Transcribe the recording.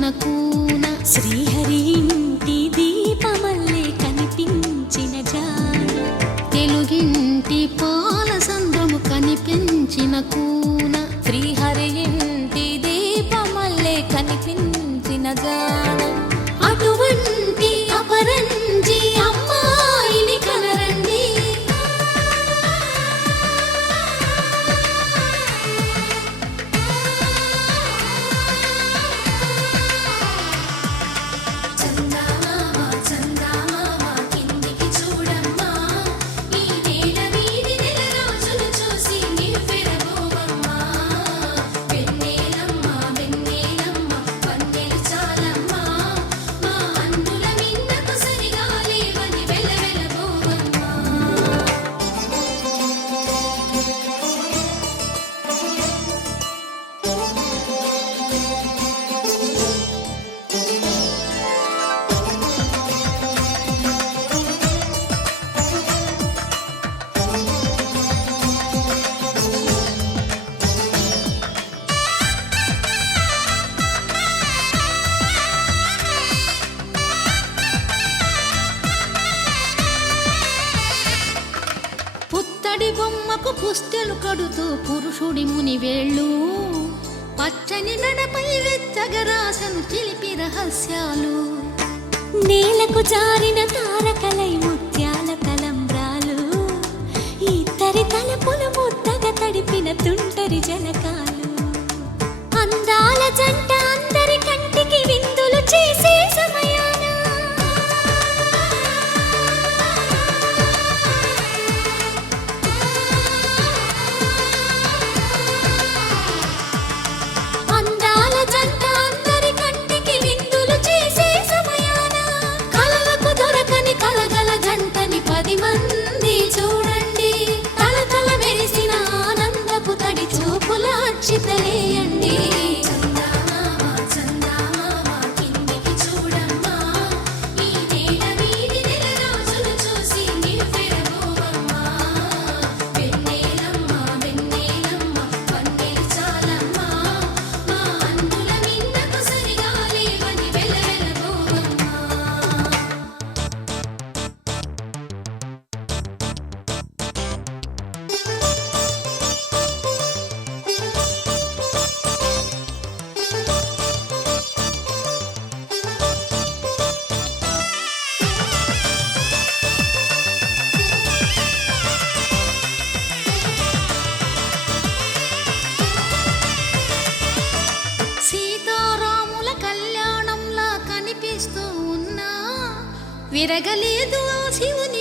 కనిపించిన కూన, శ్రీహరి ఇంటి దీపమల్లే కనిపించిన జాన, తెలుగింటి పాల సంద్రము కనిపించిన కూన, శ్రీహరి ఇంటి దీపమల్లే కనిపించిన జాన. అటువంటి అపరంజి అమ్మాయిని కనరండి, చందమామ చందమామ కిందికి చూడమ్మా, ఈ నేల వీధి నెల రోజులు చూసి నివ్వెరబోవమ్మా. వెన్నెలమ్మ వెన్నెలమ్మ వన్నెలు చాలమ్మా, మా అందుల మిన్నకు సరిగా లేవని వెలవెలబోవమ్మా. పుత్తడి బొమ్మకు పుస్తెలు కడుతూ పురుషుడి ముని వేళ్ళు, పచ్చని మెడపై వెచ్చగరాసను చిలిపి రహస్యాలు, నేలకు జారిన తారకలై ముత్యాల తలంబ్రాలు, ఇద్దరి తలపులు ముద్దగా తడిపిన తుంటరి జలకాలు. అందాల జంట అందరి కంటికి విందులు చేసే సమయాన, అందాల జంట అందరి కంటికి విందులు చేసే సమయాన, కలలకు దొరకని కలగల జంటని 10 మంది చూడండి, తలతల మెరిసిన ఆనందపు తడి చూపుల అక్షితలేయండి. చందమామ చందమామ కిందికి చూడమ్మా, ఈ నేల వీధి నెల రోజులు చూసి నివ్వెరబోవమ్మా. వెన్నెలమ్మ వెన్నెలమ్మ వన్నెలు చాలమ్మా, మా అందుల మిన్నకు సరిగా లేవని వెలవెలబోవమ్మా. సీతారాముల కళ్యాణంలా కనిపిస్తూ ఉన్నా, విరగలేదు ఆ శివుని